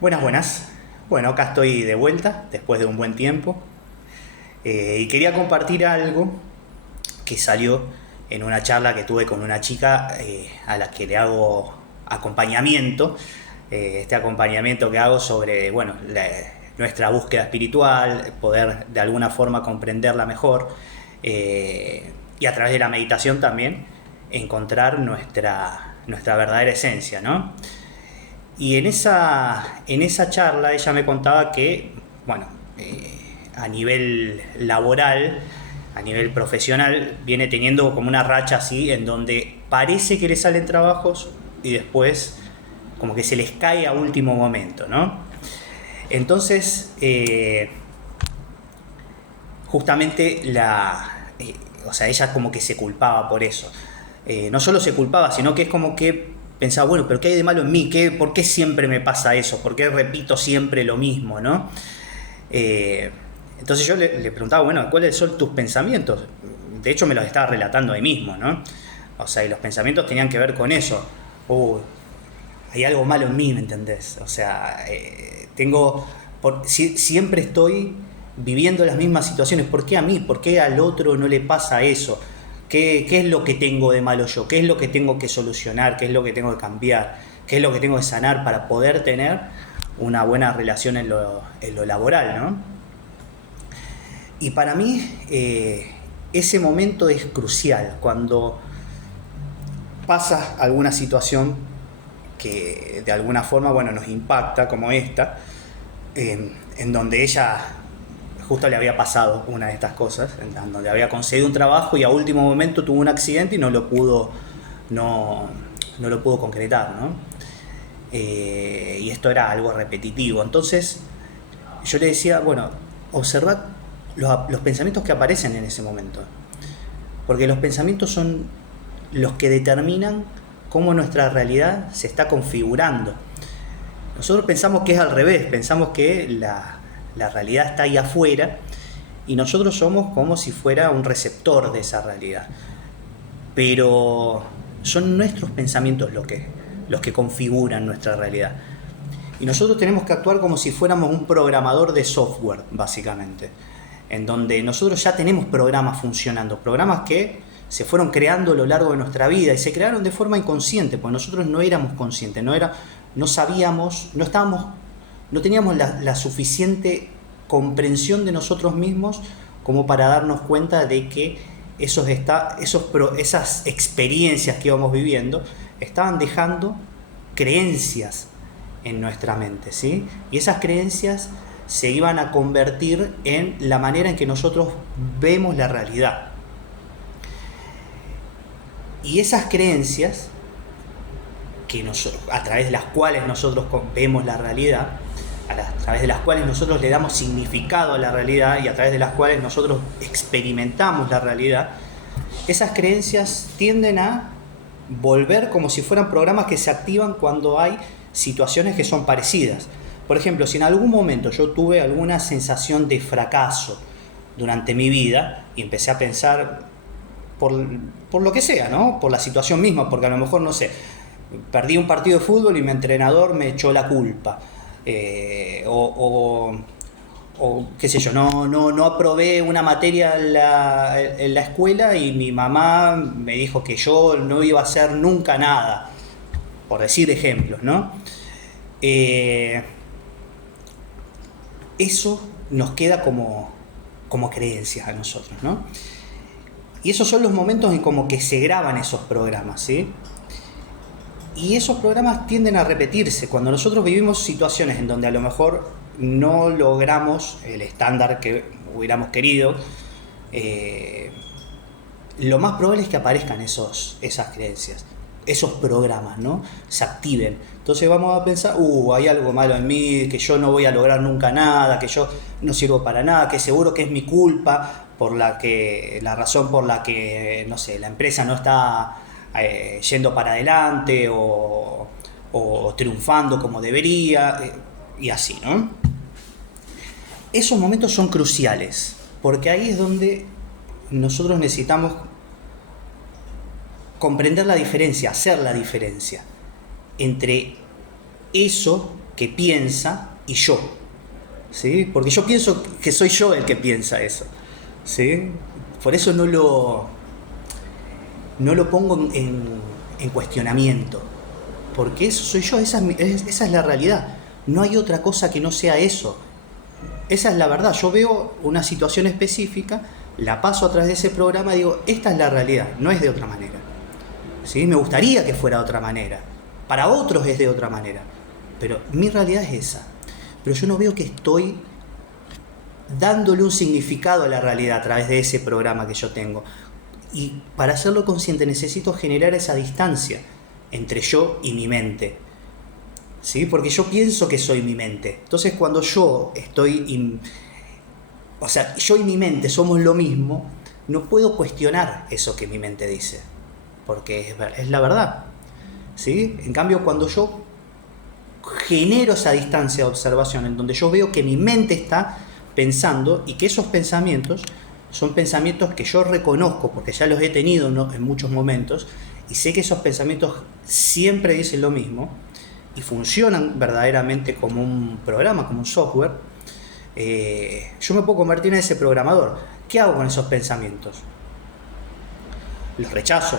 Buenas, buenas. Bueno, acá estoy de vuelta después de un buen tiempo y quería compartir algo que salió en una charla que tuve con una chica a la que le hago acompañamiento. Este acompañamiento que hago sobre, bueno, nuestra búsqueda espiritual, poder de alguna forma comprenderla mejor y a través de la meditación también encontrar nuestra verdadera esencia, ¿no? Y en esa charla ella me contaba que, bueno, a nivel laboral, a nivel profesional, viene teniendo como una racha así en donde parece que le salen trabajos y después como que se les cae a último momento, ¿no? Entonces, justamente o sea, ella como que se culpaba por eso. No solo se culpaba, sino que es como que pensaba, bueno, pero ¿qué hay de malo en mí? ¿Por qué siempre me pasa eso? ¿Por qué repito siempre lo mismo, no? Eh, entonces yo le preguntaba, bueno, ¿cuáles son tus pensamientos? De hecho me los estaba relatando ahí mismo, ¿no? O sea, y los pensamientos tenían que ver con eso. Hay algo malo en mí, ¿me entendés? O sea, siempre estoy viviendo las mismas situaciones. ¿Por qué a mí? ¿Por qué al otro no le pasa eso? ¿Qué es lo que tengo de malo yo? ¿Qué es lo que tengo que solucionar? ¿Qué es lo que tengo que cambiar? ¿Qué es lo que tengo que sanar para poder tener una buena relación en lo laboral, ¿no? Y para mí ese momento es crucial, cuando pasa alguna situación que de alguna forma, bueno, nos impacta, como esta, en donde ella justo le había pasado una de estas cosas, en donde había conseguido un trabajo y a último momento tuvo un accidente y no, no lo pudo concretar, ¿no? Y esto era algo repetitivo. Entonces yo le decía, bueno, observad los pensamientos que aparecen en ese momento, porque los pensamientos son los que determinan cómo nuestra realidad se está configurando. Nosotros pensamos que es al revés, pensamos que la realidad está ahí afuera y nosotros somos como si fuera un receptor de esa realidad. Pero son nuestros pensamientos los que configuran nuestra realidad. Y nosotros tenemos que actuar como si fuéramos un programador de software, básicamente, en donde nosotros ya tenemos programas funcionando, programas que se fueron creando a lo largo de nuestra vida y se crearon de forma inconsciente, porque nosotros no éramos conscientes, no sabíamos, no teníamos la suficiente comprensión de nosotros mismos como para darnos cuenta de que esas experiencias que íbamos viviendo estaban dejando creencias en nuestra mente, ¿sí? Y esas creencias se iban a convertir en la manera en que nosotros vemos la realidad. Y esas creencias, a través de las cuales nosotros vemos la realidad, a través de las cuales nosotros le damos significado a la realidad y a través de las cuales nosotros experimentamos la realidad, esas creencias tienden a volver como si fueran programas que se activan cuando hay situaciones que son parecidas. Por ejemplo, si en algún momento yo tuve alguna sensación de fracaso durante mi vida y empecé a pensar por lo que sea, ¿no? Por la situación misma, porque a lo mejor, no sé, perdí un partido de fútbol y mi entrenador me echó la culpa. O qué sé yo, no aprobé una materia en la escuela y mi mamá me dijo que yo no iba a hacer nunca nada, por decir ejemplos, ¿no? Eso nos queda como creencias a nosotros, ¿no? Y esos son los momentos en como que se graban esos programas, ¿sí? Y esos programas tienden a repetirse cuando nosotros vivimos situaciones en donde a lo mejor no logramos el estándar que hubiéramos querido. Lo más probable es que aparezcan esas creencias, esos programas, ¿no? Se activen. Entonces vamos a pensar, hay algo malo en mí, que yo no voy a lograr nunca nada, que yo no sirvo para nada, que seguro que es mi culpa, la razón por la que, no sé, la empresa no está yendo para adelante o triunfando como debería, y así, ¿no? Esos momentos son cruciales, porque ahí es donde nosotros necesitamos comprender la diferencia, hacer la diferencia entre eso que piensa y yo, ¿sí? Porque yo pienso que soy yo el que piensa eso, ¿sí? Por eso no lo pongo en cuestionamiento, porque eso soy yo, esa es la realidad. No hay otra cosa que no sea eso. Esa es la verdad. Yo veo una situación específica, la paso a través de ese programa y digo, esta es la realidad, no es de otra manera. ¿Sí? Me gustaría que fuera de otra manera. Para otros es de otra manera. Pero mi realidad es esa. Pero yo no veo que estoy dándole un significado a la realidad a través de ese programa que yo tengo. Y para hacerlo consciente necesito generar esa distancia entre yo y mi mente. ¿Sí? Porque yo pienso que soy mi mente. Entonces cuando yo estoy... o sea, yo y mi mente somos lo mismo, no puedo cuestionar eso que mi mente dice. Porque es la verdad. ¿Sí? En cambio, cuando yo genero esa distancia de observación en donde yo veo que mi mente está pensando y que esos pensamientos son pensamientos que yo reconozco porque ya los he tenido en muchos momentos y sé que esos pensamientos siempre dicen lo mismo y funcionan verdaderamente como un programa, como un software, yo me puedo convertir en ese programador. ¿Qué hago con esos pensamientos? Los rechazo,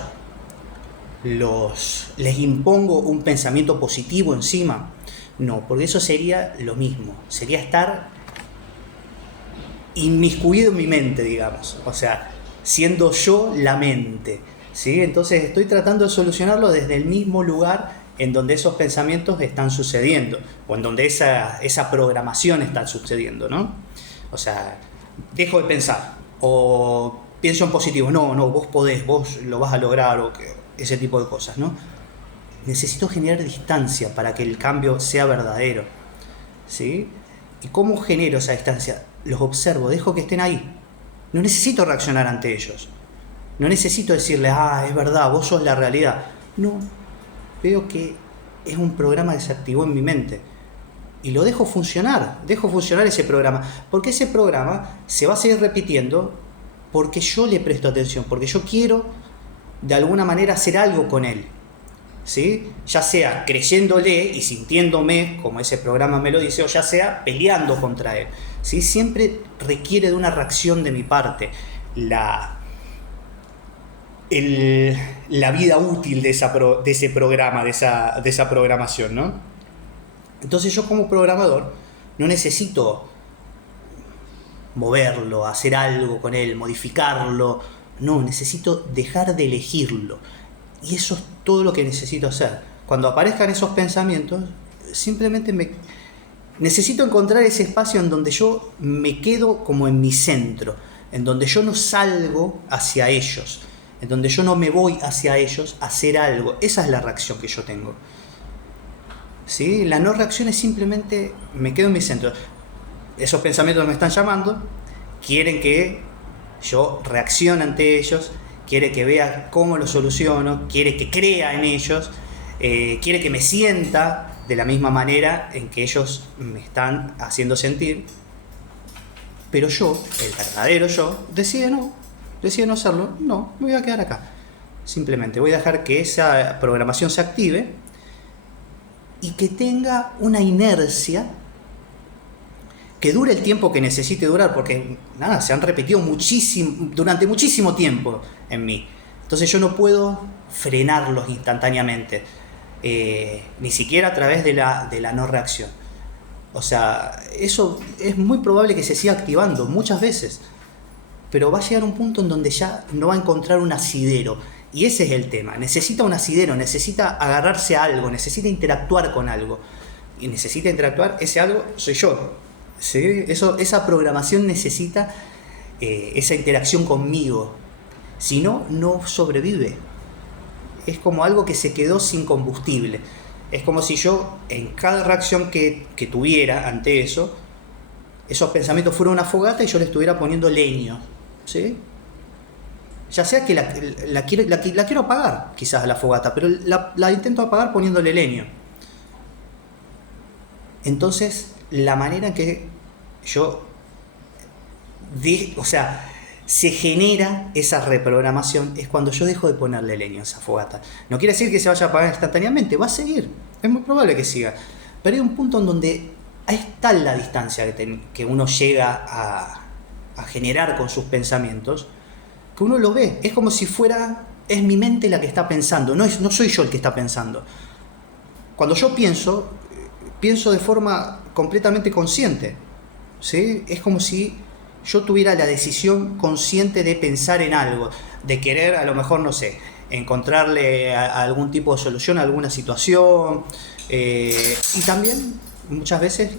les impongo un pensamiento positivo encima. No, porque eso sería lo mismo, sería estar inmiscuido en mi mente, digamos, o sea, siendo yo la mente, ¿sí? Entonces estoy tratando de solucionarlo desde el mismo lugar en donde esos pensamientos están sucediendo, o en donde esa programación está sucediendo, ¿no? O sea, dejo de pensar, o pienso en positivo, no, vos podés, vos lo vas a lograr, o ese tipo de cosas, ¿no? Necesito generar distancia para que el cambio sea verdadero, ¿sí? ¿Y cómo genero esa distancia? Los observo, dejo que estén ahí. No necesito reaccionar ante ellos. No necesito decirles, es verdad, vos sos la realidad. No, veo que es un programa que se activó en mi mente. Y lo dejo funcionar ese programa. Porque ese programa se va a seguir repitiendo porque yo le presto atención, porque yo quiero de alguna manera hacer algo con él. ¿Sí? Ya sea creyéndole y sintiéndome como ese programa me lo dice, o ya sea peleando contra él, ¿sí? Siempre requiere de una reacción de mi parte la vida útil de ese programa, de esa programación, ¿no? Entonces yo como programador no necesito moverlo, hacer algo con él, modificarlo, no, necesito dejar de elegirlo. Y eso es todo lo que necesito hacer. Cuando aparezcan esos pensamientos, simplemente necesito encontrar ese espacio en donde yo me quedo como en mi centro, en donde yo no salgo hacia ellos, en donde yo no me voy hacia ellos a hacer algo. Esa es la reacción que yo tengo. ¿Sí? La no reacción es simplemente me quedo en mi centro. Esos pensamientos me están llamando, quieren que yo reaccione ante ellos, quiere que vea cómo lo soluciono, quiere que crea en ellos, quiere que me sienta de la misma manera en que ellos me están haciendo sentir, pero yo, el verdadero yo, decide no hacerlo, no, me voy a quedar acá. Simplemente voy a dejar que esa programación se active y que tenga una inercia que dure el tiempo que necesite durar, porque nada, se han repetido durante muchísimo tiempo en mí. Entonces yo no puedo frenarlos instantáneamente, ni siquiera a través de la no reacción. O sea, eso es muy probable que se siga activando muchas veces, pero va a llegar un punto en donde ya no va a encontrar un asidero. Y ese es el tema, necesita un asidero, necesita agarrarse a algo, necesita interactuar con algo. Y necesita interactuar, ese algo soy yo. ¿Sí? Esa programación necesita esa interacción conmigo, si no, no sobrevive. Es como algo que se quedó sin combustible. Es como si yo en cada reacción que tuviera ante eso, esos pensamientos fueran una fogata y yo le estuviera poniendo leño, ¿sí? Ya sea que la quiero apagar quizás a la fogata, pero la intento apagar poniéndole leño. Entonces la manera en que yo se genera esa reprogramación es cuando yo dejo de ponerle leña a esa fogata. No quiere decir que se vaya a apagar instantáneamente, va a seguir, es muy probable que siga, Pero hay un punto en donde es tal la distancia que uno llega a generar con sus pensamientos, que uno lo ve. Es como si es mi mente la que está pensando, no soy yo el que está pensando. Cuando yo pienso de forma completamente consciente, ¿sí? Es como si yo tuviera la decisión consciente de pensar en algo, de querer, a lo mejor, no sé, encontrarle algún tipo de solución a alguna situación. Y también muchas veces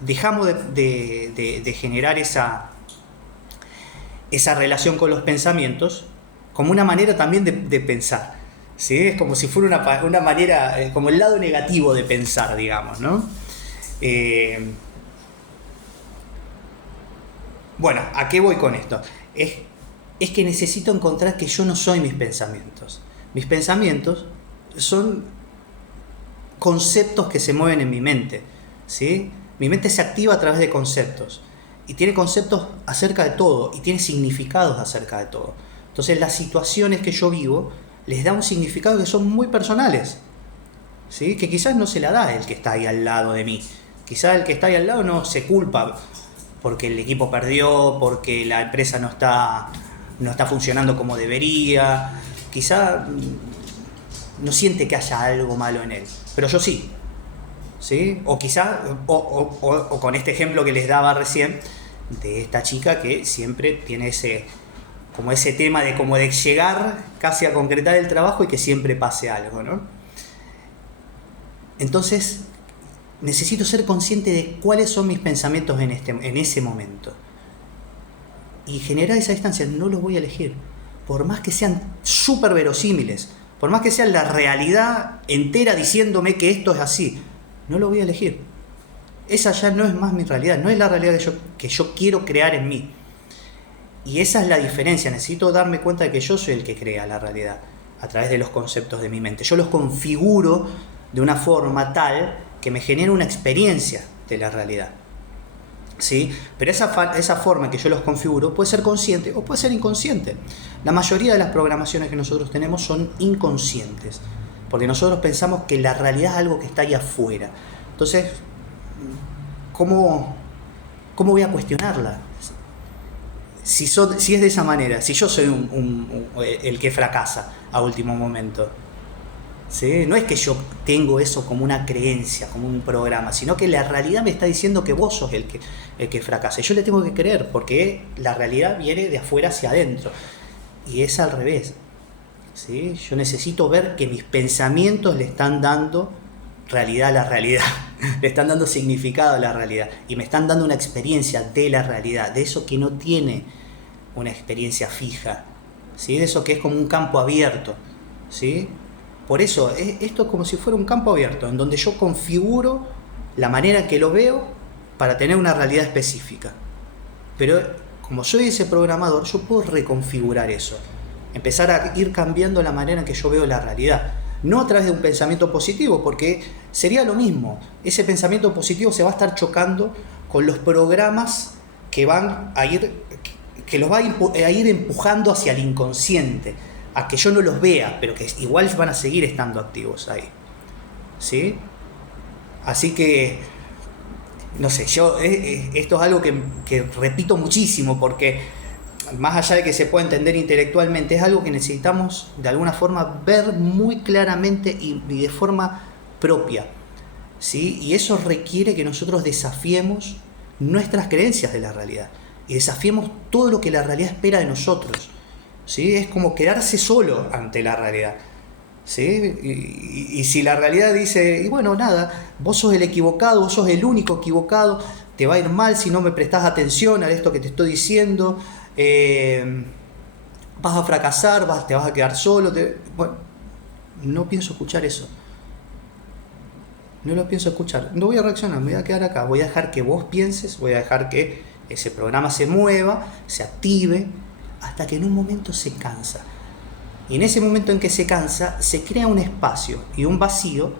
dejamos de generar esa relación con los pensamientos como una manera también de pensar, ¿sí? Es como si fuera una manera, como el lado negativo de pensar, digamos, ¿no? Bueno, ¿a qué voy con esto? Es que necesito encontrar que yo no soy mis pensamientos. Mis pensamientos son conceptos que se mueven en mi mente, ¿sí? Mi mente se activa a través de conceptos y tiene conceptos acerca de todo y tiene significados acerca de todo. Entonces las situaciones que yo vivo les da un significado que son muy personales, ¿sí? Que quizás no se la da el que está ahí al lado de mí. Quizás el que está ahí al lado no se culpa porque el equipo perdió, porque la empresa no está funcionando como debería. Quizás no siente que haya algo malo en él, pero yo sí, ¿sí? O quizás, o con este ejemplo que les daba recién, de esta chica que siempre tiene ese tema de llegar casi a concretar el trabajo y que siempre pase algo, ¿no? Entonces, necesito ser consciente de cuáles son mis pensamientos en ese momento. Y generar esa distancia, no los voy a elegir. Por más que sean súper verosímiles, por más que sea la realidad entera diciéndome que esto es así, no lo voy a elegir. Esa ya no es más mi realidad, no es la realidad que yo quiero crear en mí. Y esa es la diferencia, necesito darme cuenta de que yo soy el que crea la realidad a través de los conceptos de mi mente. Yo los configuro de una forma tal que me genere una experiencia de la realidad, ¿sí? Pero esa forma en que yo los configuro puede ser consciente o puede ser inconsciente. La mayoría de las programaciones que nosotros tenemos son inconscientes, porque nosotros pensamos que la realidad es algo que está ahí afuera. Entonces, ¿cómo voy a cuestionarla? Si es de esa manera, si yo soy el que fracasa a último momento, ¿sí? No es que yo tengo eso como una creencia, como un programa, sino que la realidad me está diciendo que vos sos el que fracasa. Y yo le tengo que creer, porque la realidad viene de afuera hacia adentro. Y es al revés, ¿sí? Yo necesito ver que mis pensamientos le están dando realidad a la realidad, le están dando significado a la realidad y me están dando una experiencia de la realidad, de eso que no tiene una experiencia fija, ¿sí? De eso que es como un campo abierto, ¿sí? Por eso, esto es como si fuera un campo abierto, en donde yo configuro la manera en que lo veo para tener una realidad específica. Pero como soy ese programador, yo puedo reconfigurar eso, empezar a ir cambiando la manera en que yo veo la realidad. No a través de un pensamiento positivo, porque sería lo mismo. Ese pensamiento positivo se va a estar chocando con los programas que van a ir, que los va a ir empujando hacia el inconsciente, a que yo no los vea, pero que igual van a seguir estando activos ahí, ¿sí? Así que, no sé, esto es algo que repito muchísimo, porque más allá de que se pueda entender intelectualmente, es algo que necesitamos de alguna forma ver muy claramente y de forma propia, ¿sí? Y eso requiere que nosotros desafiemos nuestras creencias de la realidad y desafiemos todo lo que la realidad espera de nosotros, ¿sí? Es como quedarse solo ante la realidad, ¿sí? Y si la realidad dice, y bueno, nada, vos sos el equivocado, vos sos el único equivocado, te va a ir mal si no me prestás atención a esto que te estoy diciendo, vas a fracasar, te vas a quedar solo. Bueno, no pienso escuchar eso. No lo pienso escuchar. No voy a reaccionar, me voy a quedar acá. Voy a dejar que vos pienses, voy a dejar que ese programa se mueva, se active, hasta que en un momento se cansa. Y en ese momento en que se cansa, se crea un espacio y un vacío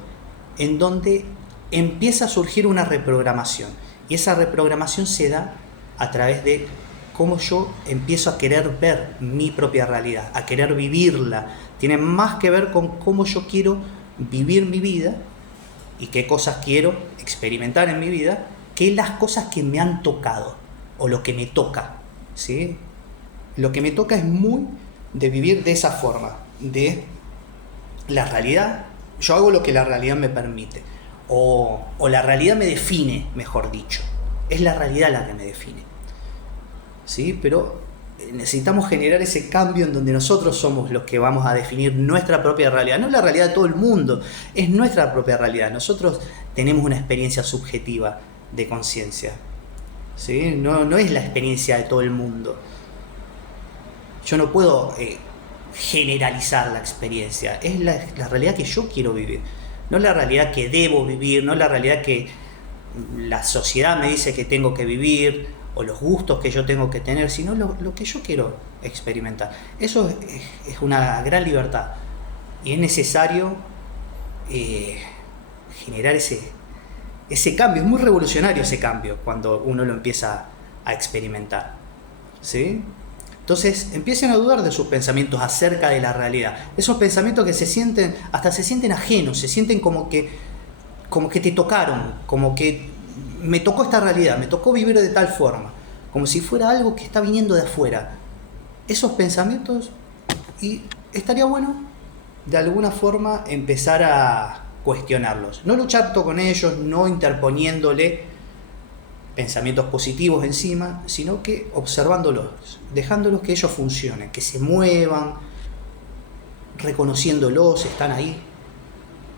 en donde empieza a surgir una reprogramación. Y esa reprogramación se da a través de cómo yo empiezo a querer ver mi propia realidad, a querer vivirla. Tiene más que ver con cómo yo quiero vivir mi vida y qué cosas quiero experimentar en mi vida que las cosas que me han tocado o lo que me toca, ¿sí? Lo que me toca es muy de vivir de esa forma, de la realidad. Yo hago lo que la realidad me permite, o la realidad me define, mejor dicho. Es la realidad la que me define, ¿sí? Pero necesitamos generar ese cambio en donde nosotros somos los que vamos a definir nuestra propia realidad. No es la realidad de todo el mundo, es nuestra propia realidad. Nosotros tenemos una experiencia subjetiva de conciencia, ¿sí? No es la experiencia de todo el mundo. Yo no puedo generalizar la experiencia, es la realidad que yo quiero vivir, no la realidad que debo vivir, no la realidad que la sociedad me dice que tengo que vivir o los gustos que yo tengo que tener, sino lo que yo quiero experimentar. Eso es una gran libertad y es necesario generar ese cambio. Es muy revolucionario ese cambio cuando uno lo empieza a experimentar, ¿sí? Entonces empiecen a dudar de sus pensamientos acerca de la realidad. Esos pensamientos que se sienten ajenos, se sienten como que te tocaron, como que me tocó esta realidad, me tocó vivir de tal forma, como si fuera algo que está viniendo de afuera. Esos pensamientos, y estaría bueno de alguna forma empezar a cuestionarlos. No luchar con ellos, no interponiéndole pensamientos positivos encima, sino que observándolos, dejándolos que ellos funcionen, que se muevan, reconociéndolos, están ahí,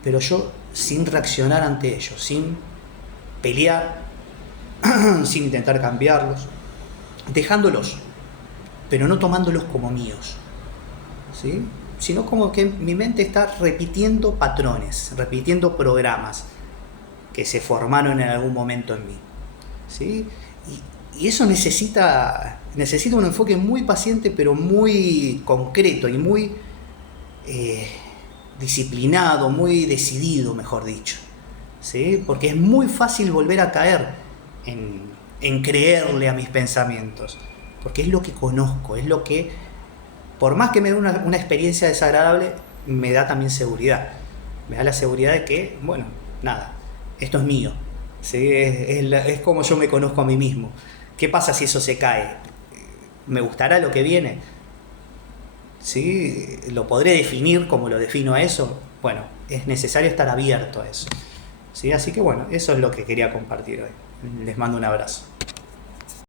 pero yo sin reaccionar ante ellos, sin pelear, sin intentar cambiarlos, dejándolos, pero no tomándolos como míos, ¿sí? Sino como que mi mente está repitiendo patrones, repitiendo programas que se formaron en algún momento en mí, ¿sí? Y eso necesita un enfoque muy paciente, pero muy concreto y muy disciplinado, muy decidido, mejor dicho, ¿sí? Porque es muy fácil volver a caer en creerle a mis pensamientos, porque es lo que conozco, es lo que, por más que me dé una experiencia desagradable, me da también seguridad. Me da la seguridad de que, bueno, nada, esto es mío, ¿sí? Es como yo me conozco a mí mismo. ¿Qué pasa si eso se cae? ¿Me gustará lo que viene? ¿Sí? ¿Lo podré definir como lo defino a eso? Bueno, es necesario estar abierto a eso, ¿sí? Así que bueno, eso es lo que quería compartir hoy. Les mando un abrazo.